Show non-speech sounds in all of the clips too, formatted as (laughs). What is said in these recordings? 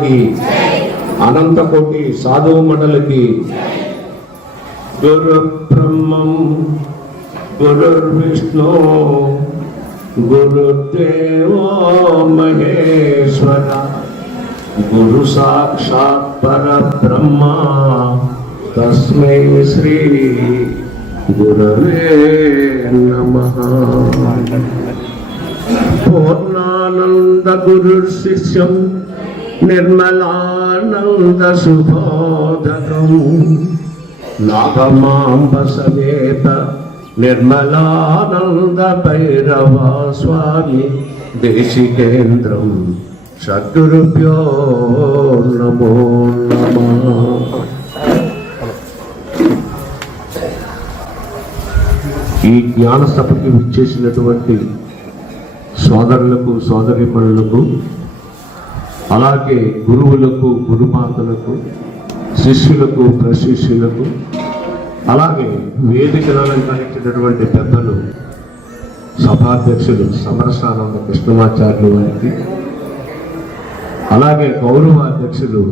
కి అనంత కోటి సాధువు మండలికి గురు బ్రహ్మం గురుర్విష్ణు గురుదేవో మహేశ్వర గురు సాక్షాత్ పరబ్రహ్మ తస్మై శ్రీ గురవే నమ. పూర్ణానంద గురు శిష్యం నిర్మలానంద సుబోధకం నాగమాంబసమేత నిర్మలానంద భైరవ స్వామి దేశికేంద్రం. సద్గురుభ్యో నమో ఈ జ్ఞాన సభకి విచ్చేసినటువంటి సోదరులకు సోదరిమణులకు అలాగే గురువులకు గురుమాతలకు శిష్యులకు ప్రశిష్యులకు అలాగే వేదికను అలంకరించినటువంటి పెద్దలు సభాధ్యక్షులు సమరసానంద కృష్ణమాచార్యులు వారికి అలాగే గౌరవ అధ్యక్షులు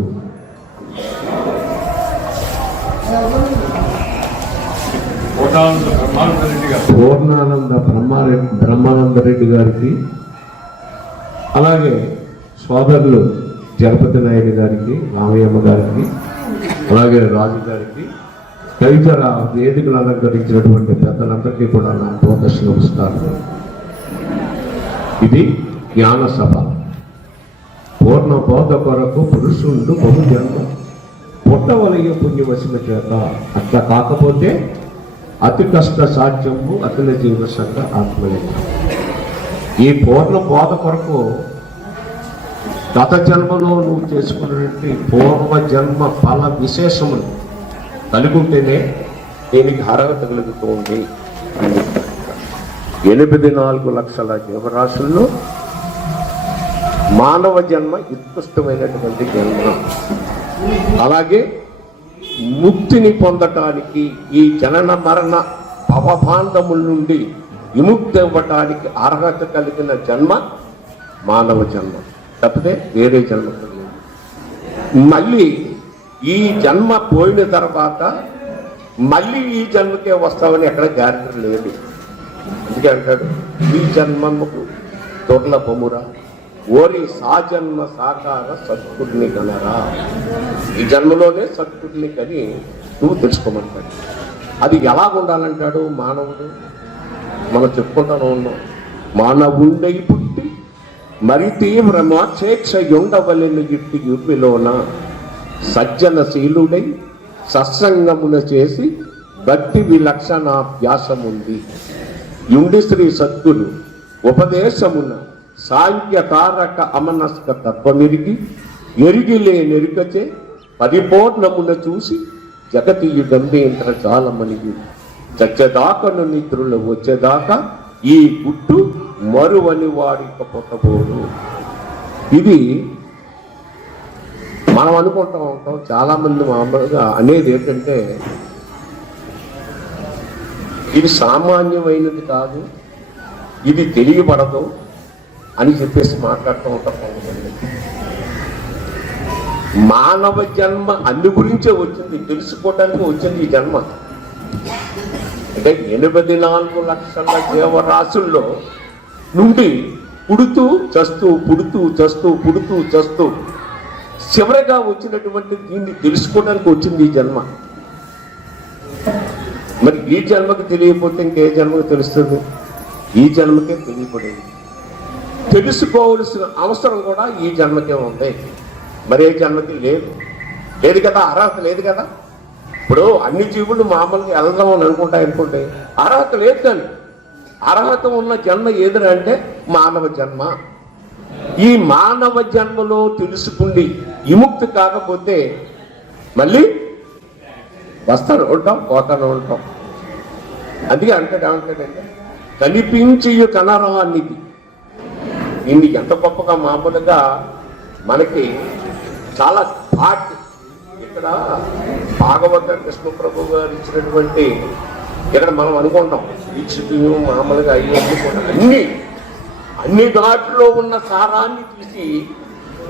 పూర్ణానంద బ్రహ్మారెడ్డి బ్రహ్మానంద రెడ్డి గారికి అలాగే సోదరులు జలపతి నాయుడు గారికి రామయ్యమ్మ గారికి అలాగే రాజు గారికి తదితర వేదికలు అలంకరించినటువంటి పెద్దలందరికీ కూడా నా పూర్దశ నమస్కారం ఇది జ్ఞాన సభ. పూర్ణ బోధ కొరకు పురుషుడు బహుజన్మ పుట్టవలయ పుణ్యవశమ చేత అట్లా కాకపోతే అతి కష్ట సాధ్యము అఖిల జీవన సంఘ ఆత్మలింగ. ఈ పూర్ణ బోధ కొరకు గత జన్మలో నువ్వు చేసుకున్నటువంటి పూర్వ జన్మ ఫల విశేషములు కలుగుంటేనే దీనికి అర్హత కలుగుతుంది. ఎనిమిది నాలుగు లక్షల జీవరాశుల్లో మానవ జన్మ ఉత్కృష్టమైనటువంటి జన్మ. అలాగే ముక్తిని పొందటానికి ఈ జనన మరణ భవభాండముల నుండి విముక్తి అవ్వటానికి అర్హత కలిగిన జన్మ మానవ జన్మ. తప్పితే వేరే జన్మ మళ్ళీ ఈ జన్మ పోయిన తర్వాత మళ్ళీ ఈ జన్మకే వస్తామని ఎక్కడ గ్యారెంటీ లేదు. అందుకే అంటాడు ఈ జన్మముకు దుర్లభమురా. ఓరి సాజన్మ సాకార సత్కుడిని కనరా ఈ జన్మలోనే సత్కుడిని కని నువ్వు తెలుసుకోమంటాడు అది ఎలా ఉండాలంటాడు మానవుడు? మనం చెప్పుకుంటాను ఉన్నాం మానవుండై పుట్టి మరి తీవ్ర మోక్షేక్ష ఉండవలెను ఇట్టి యుపిలోన సజ్జనశీలుడై సత్సంగమున చేసి భక్తి విలక్షణాభ్యాసముంది. యుండి శ్రీ సద్గురు ఉపదేశమున సాంఖ్యకారక అమనస్క తత్వమిరిగి ఎరిగిలే నెరుకచే పరిపూర్ణమున చూసి జగతీయు గంభీంద్ర చాలమనిగి చచ్చదాకను నిద్రులు వచ్చేదాకా ఈ గుట్టు మరువని వాడిక పొట్టబోడు ఇది మనం అనుకుంటా ఉంటాం చాలామంది మామూలుగా అనేది ఏంటంటే ఇది సామాన్యమైనది కాదు ఇది తెలియబడదు అని చెప్పేసి మాట్లాడుతూ ఉంటాం మానవ జన్మ అందు గురించే వచ్చింది తెలుసుకోవడానికి వచ్చింది ఈ జన్మ. అంటే ఎనభై నాలుగు లక్షల జీవరాశుల్లో నుండి పుడుతూ చస్తూ పుడుతూ చస్తూ పుడుతూ చస్తూ చివరగా వచ్చినటువంటి దీన్ని తెలుసుకోవడానికి వచ్చింది ఈ జన్మ. మరి ఈ జన్మకు తెలియకపోతే ఇంకే జన్మకు తెలుస్తుంది? ఈ జన్మకే తెలియపడేది. తెలుసుకోవలసిన అవసరం కూడా ఈ జన్మకే ఉంది. మరే జన్మకి లేదు. లేదు కదా అర్హత లేదు కదా? ఇప్పుడు అన్ని జీవులు మామూలుగా వెళ్దాం అని అనుకుంటాయి అనుకుంటే అర్హత లేదు కానీ అర్హత ఉన్న జన్మ ఏదని అంటే మానవ జన్మ. ఈ మానవ జన్మలో తెలుసుకుండి విముక్తి కాకపోతే మళ్ళీ వస్తాను ఉంటాం పోతాను ఉంటాం. అందుకే అంటాడు ఏమంటాడంటే కనిపించి కనరానిది దీన్ని ఎంత గొప్పగా మామూలుగా మనకి చాలా థాట్ ఇక్కడ భాగవత కృష్ణ ప్రభు గారు ఇచ్చినటువంటి ఇక్కడ మనం అనుకుంటాం దీక్షితులు మామూలుగా అయ్యేది కూడా అన్ని అన్ని దాటిలో ఉన్న సారాన్ని తీసి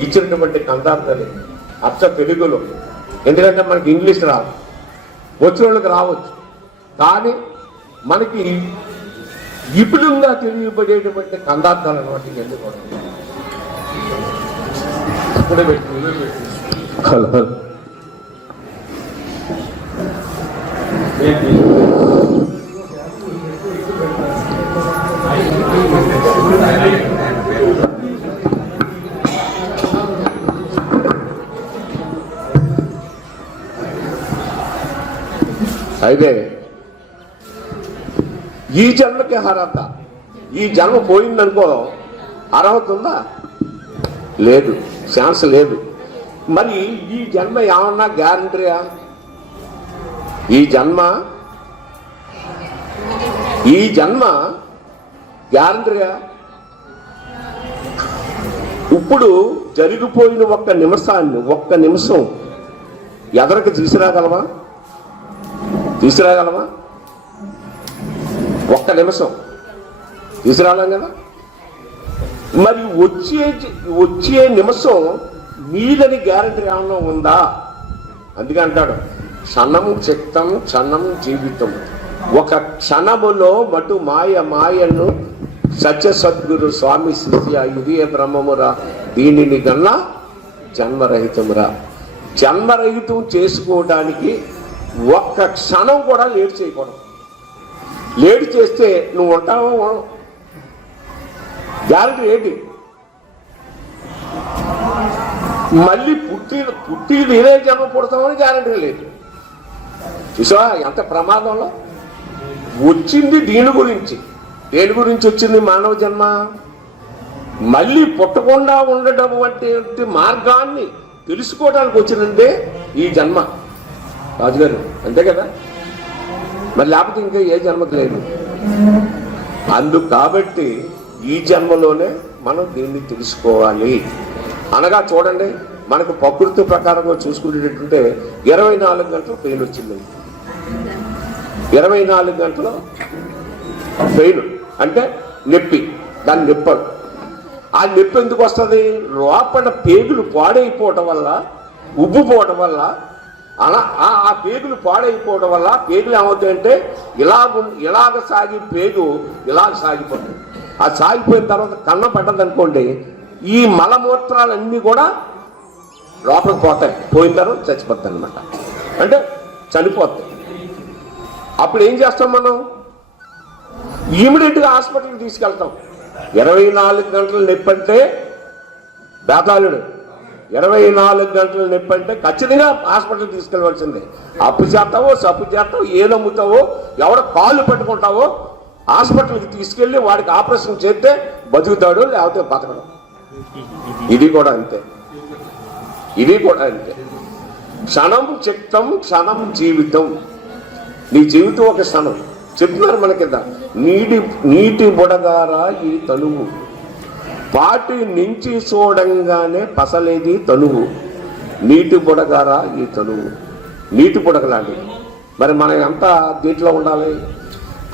ఇచ్చినటువంటి కందార్థాలు అచ్చ తెలుగులో. ఎందుకంటే మనకి ఇంగ్లీష్ రాదు. వచ్చిన వాళ్ళకి రావచ్చు. కానీ మనకి విపులంగా తెలియబడేటువంటి కందార్థాలు అనమాట కూడా ఇప్పుడే పెట్టి అయితే ఈ జన్మకి అర్హత. ఈ జన్మ పోయిందనుకో అర్హత ఉందా? లేదు. ఛాన్స్ లేదు. మరి ఈ జన్మ ఏమన్నా గ్యారంటీయా? ఈ జన్మ? ఈ జన్మ గ్యారంటీయా? ఇప్పుడు జరిగిపోయిన ఒక్క నిమిషాన్ని ఒక్క నిమిషం ఎదరికి తీసుకురాగలమా తీసుకురాగలమా ఒక్క నిమిషం. తీసుకురాలేం కదా? మరి వచ్చే వచ్చే నిమిషం మీదని గ్యారంటీ ఏమన్నా ఉందా? అందుకే అంటాడు క్షణం చిత్తం క్షణం జీవితం. ఒక క్షణములో మటు మాయ మాయను సత్య సద్గురు స్వామి శిష్య ఇదే బ్రహ్మమురా. దీనిని కన్నా జన్మరహితమురా. జన్మరహితం చేసుకోవడానికి ఒక్క క్షణం కూడా లేట్ చేయకూడదు. లేట్ చేస్తే నువ్వు ఉంటావో ఉండవు. గ్యారంటీ ఏంటి? మళ్ళీ పుట్టి పుట్టి నేనే జన్మ పుడతామని గ్యారంటీ లేదు. చూసావా ఎంత ప్రమాదంలో? వచ్చింది దీని గురించి. దేని గురించి వచ్చింది మానవ జన్మ. మళ్ళీ పుట్టకుండా ఉండడం వంటి మార్గాన్ని తెలుసుకోవడానికి వచ్చిందంటే ఈ జన్మ. రాజుగారు అంతే కదా? మరి లేకపోతే ఇంకా ఏ జన్మకు లేదు. అందు కాబట్టి ఈ జన్మలోనే మనం దీన్ని తెలుసుకోవాలి. అనగా చూడండి మనకు ప్రకృతి ప్రకారంగా చూసుకునేటంటే ఇరవై నాలుగు గంటలు పెయిన్ వచ్చింది. ఇరవై నాలుగు గంటలు ఫెయిల్ అంటే నొప్పి. దాన్ని నొప్పరు. ఆ నొప్పి ఎందుకు వస్తుంది? లోపల పేగులు పాడైపోవటం వల్ల ఉబ్బుపోవటం వల్ల అలా ఆ ఆ పేగులు పాడైపోవడం వల్ల పేగులు ఏమవుతాయంటే ఇలాగ ఇలాగ సాగి పేగు ఇలాగ సాగిపోతుంది. ఆ సాగిపోయిన తర్వాత కన్న పడ్డదనుకోండి ఈ మలమూత్రాలన్నీ కూడా లోపలికి పోతాయి. పోయిన తర్వాత చచ్చిపోతాయి అనమాట అంటే చనిపోతాయి. అప్పుడు ఏం చేస్తాం మనం? ఇమీడియట్గా హాస్పిటల్కి తీసుకెళ్తాం. ఇరవై నాలుగు గంటలు నొప్పంటే బేతాళుడు. ఇరవై నాలుగు గంటల నొప్పి అంటే ఖచ్చితంగా హాస్పిటల్ తీసుకెళ్ళవలసిందే. అప్పు చేస్తావో సప్పు చేస్తావో ఏ నమ్ముతావో ఎవడ కాళ్ళు పెట్టుకుంటావో హాస్పిటల్కి తీసుకెళ్ళి వాడికి ఆపరేషన్ చేస్తే బతుకుతాడు లేకపోతే బతకడం. ఇది కూడా అంతే. ఇది కూడా అంతే. క్షణం చిత్తం క్షణం జీవితం. నీ జీవితం ఒక క్షణం. చెప్తున్నారు మన కింద. నీటి నీటి బుడగారా ఈ తనువు. పాటి నుంచి చూడంగానే పసలేది తనువు. నీటి బుడగారా ఈ తనువు. నీటి బుడగలాంటి మరి మనం ఎంత దీంట్లో ఉండాలి?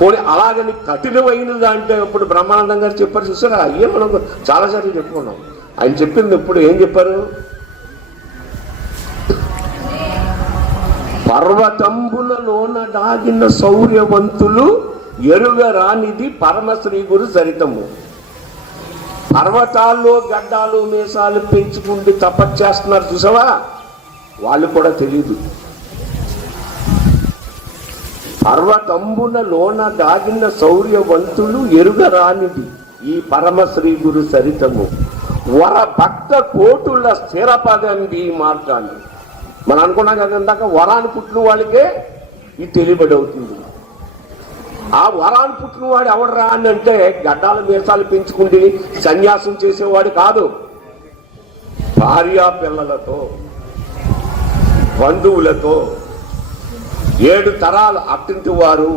పోనీ అలాగని కఠినమైనది అంటే ఇప్పుడు బ్రహ్మానందం గారు చెప్పారు చూసారా? అయ్యే మనం చాలాసార్లు చెప్పుకున్నాం. ఆయన చెప్పింది ఇప్పుడు ఏం చెప్పారు? పర్వతంబులలోన దాగిన సౌర్యవంతులు ఎరుగరానిది పరమశ్రీ గురు సరితము పర్వతాల్లో గడ్డాలు మీసాలు పెంచుకుంటూ తపస్సేస్తున్నారు చూసావా? వాళ్ళు కూడా తెలియదు పర్వతంబున లోన దాగిన శౌర్యవంతులు ఎరుగరానిది ఈ పరమశ్రీ గురు సరితము వర భక్త కోటుల స్థిరపదండి ఈ మార్గాన్ని. మనం అనుకున్నాం కదా ఇందాక వరాన్ని పుట్టిన వాళ్ళకే ఇది తెలియబడి అవుతుంది. ఆ వరాన్ని పుట్టినవాడు ఎవడరా అని అంటే గడ్డాల మీసాలు పెంచుకుంటే సన్యాసం చేసేవాడు కాదు. భార్యా పిల్లలతో బంధువులతో ఏడు తరాలు అట్టింటి వారు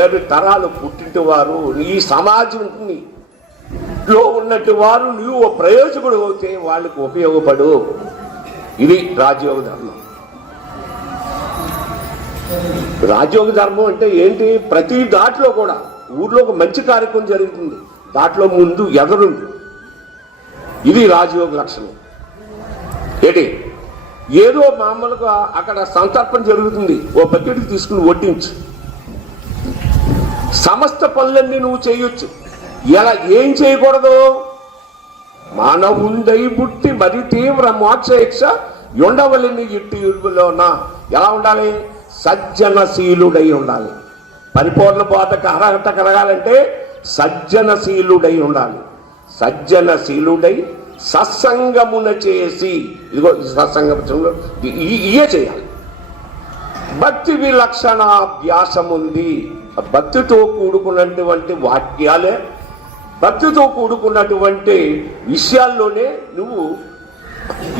ఏడు తరాలు పుట్టింటి వారు ఈ సమాజంని లో ఉన్నట్టు వారు నువ్వు ఓ ప్రయోజకుడు అవుతే వాళ్ళకి ఉపయోగపడు. ఇది రాజయోగ ధర్మం. రాజయోగ ధర్మం అంటే ఏంటి? ప్రతి దాంట్లో కూడా ఊర్లో ఒక మంచి కార్యక్రమం జరుగుతుంది. దాంట్లో ముందు ఎదరుంది ఇది రాజయోగ లక్షణం. ఏంటి? ఏదో మామూలుగా అక్కడ సంతర్పణ జరుగుతుంది. ఓ బకెట్ తీసుకుని వడ్డించు. సమస్త పనులన్నీ నువ్వు చేయొచ్చు. ఎలా ఏం చేయకూడదు? మానవుండై పుట్టి మరి తీవ్ర మోక్షేక్ష ఉండవలని ఇట్టి ఇడుపులోన ఎలా ఉండాలి? సజ్జనశీలుడై ఉండాలి. పరిపూర్ణ బోధకు అర్హత కలగాలంటే సజ్జనశీలుడై ఉండాలి. సజ్జనశీలుడై సత్సంగమున చేసి ఇదిగో ఈ సత్సంగం ఇయే చేయాలి. భక్తి విలక్షణాభ్యాసం ఉంది ఆ భక్తితో కూడుకున్నటువంటి వాక్యాలే భక్తితో కూడుకున్నటువంటి విషయాల్లోనే నువ్వు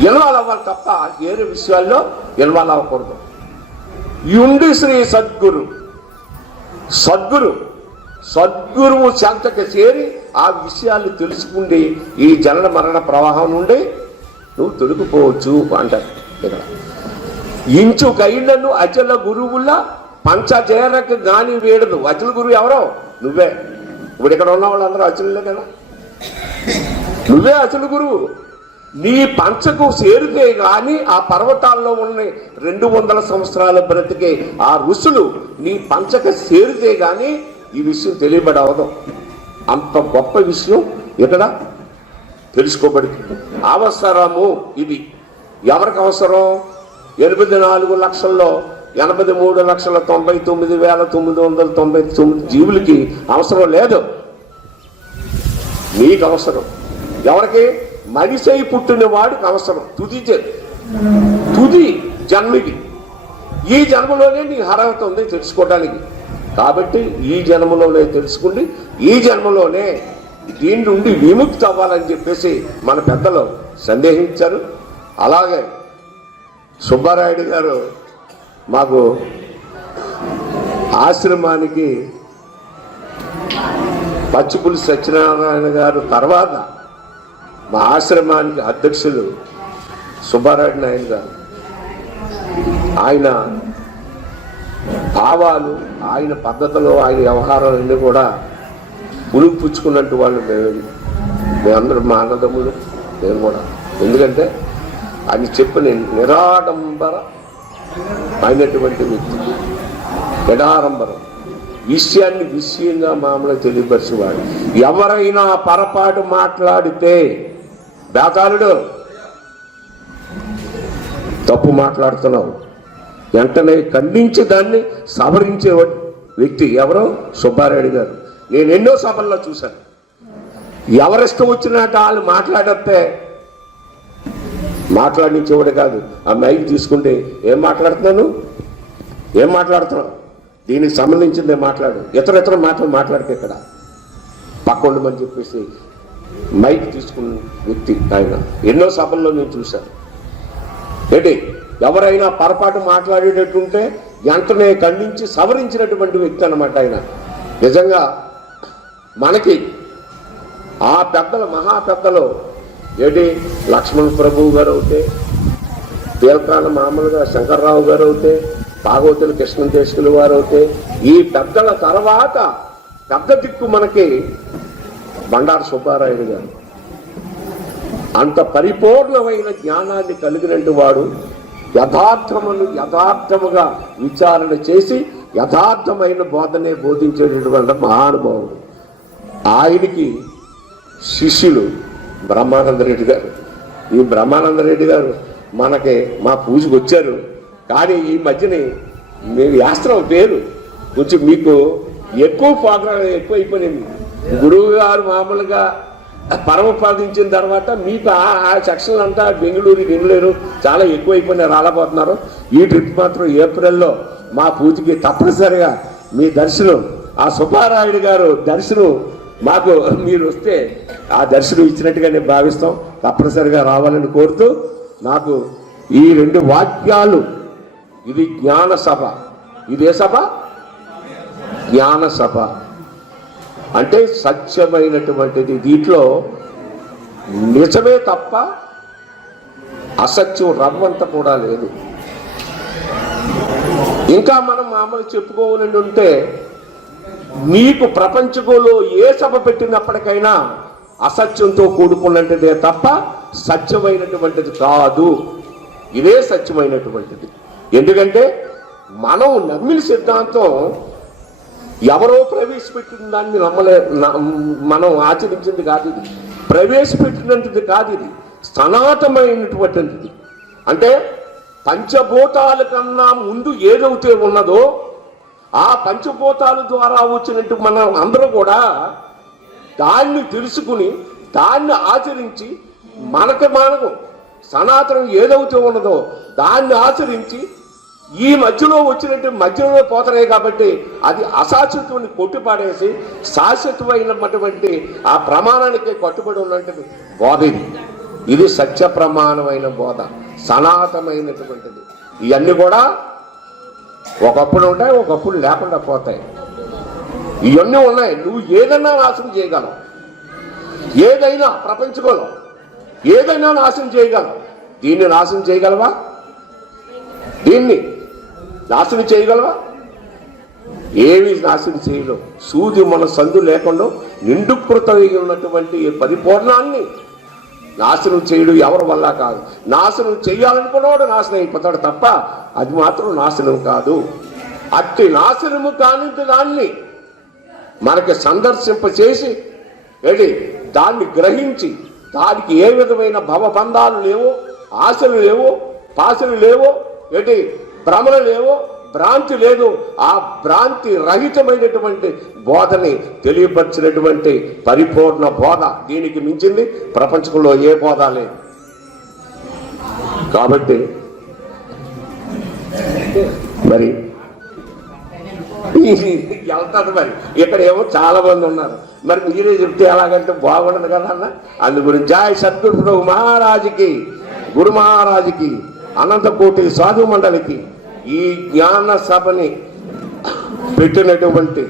ఎలవాలవ్వాలి అవ్వాలి తప్ప వేరే విషయాల్లో ఎలవాలవ్వకూడదు అవ్వకూడదు యుండి శ్రీ సద్గురు. సద్గురు. సద్గురువు చెంతకు చేరి ఆ విషయాన్ని తెలుసుకుండి ఈ జనన మరణ ప్రవాహం నుండి నువ్వు తొలగిపోవచ్చు అంటారు ఇక్కడ. ఇంచు కైళ్ళను అచల గురువుల పంచజేరకు గాని వేడదు. అచల గురువు ఎవరో? నువ్వే. ఇప్పుడు ఇక్కడ ఉన్న వాళ్ళందరూ అచలులే కదా. నువ్వే అచల గురువు. నీ పంచకు చేరితే గాని ఆ పర్వతాల్లో ఉన్న రెండు వందల సంవత్సరాల బ్రతికే ఆ ఋషులు నీ పంచక చేరితే గాని ఈ విషయం తెలియబడవదు. అంత గొప్ప విషయం ఇక్కడ తెలుసుకోబడుతుంది. అవసరము ఇది. ఎవరికి అవసరం? ఎనిమిది నాలుగు లక్షల్లో ఎనభై మూడు లక్షల తొంభై తొమ్మిది వేల తొమ్మిది వందల తొంభై తొమ్మిది జీవులకి అవసరం లేదు. నీకు అవసరం. ఎవరికి? మనిషి పుట్టిన వాడికి అవసరం. తుది తుది జన్మిది ఈ జన్మలోనే నీకు అర్హత ఉంది తెలుసుకోవడానికి. కాబట్టి ఈ జన్మలోనే తెలుసుకుండి ఈ జన్మలోనే దీని నుండి విముక్తి అవ్వాలని చెప్పేసి మన పెద్దలు సందేహించారు. అలాగే సుబ్బారాయుడు గారు మాకు ఆశ్రమానికి పచ్చిపులి సత్యనారాయణ గారు తర్వాత మా ఆశ్రమానికి అధ్యక్షులు సుబ్బారాయుడు నాయుడు గారు. ఆయన భావాలు ఆయన పద్ధతులు ఆయన వ్యవహారాలన్నీ కూడా పులుపుచ్చుకున్నట్టు వాళ్ళు మేము మేమందరం మా అన్నదమ్ములు నేను కూడా. ఎందుకంటే ఆయన చెప్పిన నిరాడంబర అయినటువంటి వ్యక్తి. నిడారంబరం విషయాన్ని విషయంగా మామూలు తెలియపరిచేవాడు. ఎవరైనా పొరపాటు మాట్లాడితే బేతాళుడు తప్పు మాట్లాడుతున్నావు. వెంటనే ఖండించి దాన్ని సవరించే వ్యక్తి ఎవరో? సుబ్బారెడ్డి గారు. నేను ఎన్నో సభల్లో చూశాను. ఎవరిష్టం వచ్చినట్టు వాళ్ళు మాట్లాడతే మాట్లాడించేవాడు కాదు. ఆ మైక్ తీసుకుంటే ఏం మాట్లాడుతున్నాను? ఏం మాట్లాడుతున్నావు? దీనికి సంబంధించిందే మాట్లాడు. ఇతర ఇతర మాటలు మాట్లాడితే ఇక్కడ. పక్కొండమని చెప్పేసి మైక్ తీసుకున్న వ్యక్తి ఆయన. ఎన్నో సభల్లో నేను చూశాను. ఏంటి? ఎవరైనా పొరపాటు మాట్లాడేటట్టుంటే వెంటనే ఖండించి సవరించినటువంటి వ్యక్తి అనమాట ఆయన. నిజంగా మనకి ఆ పెద్దలు మహా పెద్దలు ఏంటి? లక్ష్మణ్ ప్రభు గారు అవుతే దీర్ఘాల మామూలుగా శంకర్రావు గారు అవుతే భాగవతులు కృష్ణదేశులు వారు అవుతే ఈ పెద్దల తర్వాత పెద్ద దిక్కు మనకి బండారు సుబ్బారాయుడు గారు. అంత పరిపూర్ణమైన జ్ఞానాన్ని కలిగినటువంటి వాడు యథార్థమును యథార్థముగా విచారణ చేసి యథార్థమైన బోధనే బోధించేటటువంటి మహానుభావుడు. ఆయనకి శిష్యులు బ్రహ్మానంద రెడ్డి గారు. ఈ బ్రహ్మానంద రెడ్డి గారు మనకి మా పూజకు వచ్చారు. కానీ ఈ మధ్యనే మేము యాస్త్రం పేరు కొంచెం మీకు ఎక్కువ ప్రోగ్రాం ఎక్కువ అయిపోయింది గురువు గారు మామూలుగా పరమపాదించిన తర్వాత మీకు ఆ ఆ సెక్షన్ అంతా బెంగళూరు బెంగళూరు చాలా ఎక్కువ అయిపోయినారు రాలబోతున్నారు ఈ ట్రిప్ మాత్రం ఏప్రిల్లో మా పూజకి తప్పనిసరిగా మీ దర్శనం ఆ సుబ్బారాయుడు గారు దర్శనం మాకు మీరు వస్తే ఆ దర్శనం ఇచ్చినట్టుగా నేను భావిస్తాం. తప్పనిసరిగా రావాలని కోరుతూ నాకు ఈ రెండు వాక్యాలు ఇది జ్ఞాన సభ. ఇదే సభ? జ్ఞాన సభ. అంటే సత్యమైనటువంటిది. దీంట్లో నిజమే తప్ప అసత్యం రవ్వంత కూడా లేదు. ఇంకా మనం మామూలు చెప్పుకోవాలని ఉంటే మీకు ప్రపంచంలో ఏ సభ పెట్టినప్పటికైనా అసత్యంతో కూడుకున్నదే తప్ప సత్యమైనటువంటిది కాదు. ఇదే సత్యమైనటువంటిది. ఎందుకంటే మనం నమ్మిన సిద్ధాంతం ఎవరో ప్రవేశపెట్టిన దాన్ని నమ్మలే న- మనం ఆచరించింది కాదు ఇది. ప్రవేశపెట్టినది కాదు ఇది. సనాతనమైనటువంటిది. అంటే పంచభూతాల కన్నా ముందు ఏదైతే ఉన్నదో ఆ పంచభూతాల ద్వారా వచ్చినట్టు మనం అందరూ కూడా దాన్ని తెలుసుకుని దాన్ని ఆచరించి మనకి మనకు సనాతనం ఏదైతే ఉన్నదో దాన్ని ఆచరించి ఈ మధ్యలో వచ్చినట్టు మధ్యలో పోతున్నాయి కాబట్టి అది అశాశ్వతమని కొట్టుపాడేసి శాశ్వతమైనటువంటి ఆ ప్రమాణానికి కట్టుబడి ఉన్నటువంటి బోధ ఇది. ఇది సత్య ప్రమాణమైన బోధ సనాతనమైనటువంటిది. ఇవన్నీ కూడా ఒకప్పుడు ఉంటాయి ఒకప్పుడు లేకుండా పోతాయి. ఇవన్నీ ఉన్నాయి. నువ్వు ఏదైనా నాశనం చేయగలవు. ఏదైనా ప్రపంచగలవు ఏదైనా నాశనం చేయగలవు. దీన్ని నాశనం చేయగలవా? దీన్ని నాశనం చేయగలవా? ఏమి నాశనం చేయలేవు. సూది మన సందు లేకుండా నిండుకృతమై ఉన్నటువంటి పరిపూర్ణాన్ని నాశనం చేయడం ఎవరి వల్ల కాదు. నాశనం చేయాలనుకున్నవాడు నాశనం అయిపోతాడు తప్ప అది మాత్రం నాశనం కాదు. అట్టి నాశనము కాని దాన్ని మనకి సందర్శింపచేసి ఏంటి దాన్ని గ్రహించి దానికి ఏ విధమైన భవబంధాలు లేవో ఆశలు లేవో పాశలు లేవో ఏంటి భ్రమలు లేవో భ్రాంతి లేదు. ఆ భ్రాంతి రహితమైనటువంటి బోధని తెలియపరిచినటువంటి పరిపూర్ణ బోధ దీనికి మించింది ప్రపంచంలో ఏ బోధ లేదు. కాబట్టి మరి (laughs) వెళ్తాడు మరి. ఇక్కడ ఏమో చాలా మంది ఉన్నారు. మరి మీరే చెప్తే ఎలాగంటే బాగుండదు కదా అన్న? అందు గురించి. జాయ్ సద్గురు ప్రభు మహారాజుకి గురు మహారాజుకి అనంతకోటి సాధు మండలికి ఈ జ్ఞాన సభని పెట్టినటువంటి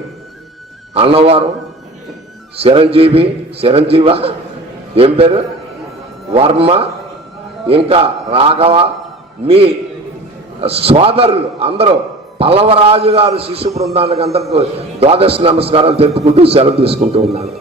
అన్నవారు చిరంజీవి చిరంజీవ ఏం పేరు? వర్మ ఇంకా రాఘవ మీ సోదరులు అందరూ పల్లవరాజు గారు శిశు బృందానికి అందరికీ ద్వాదశ నమస్కారం తెలుపుకుంటూ సెలవు తీసుకుంటూ ఉన్నాను.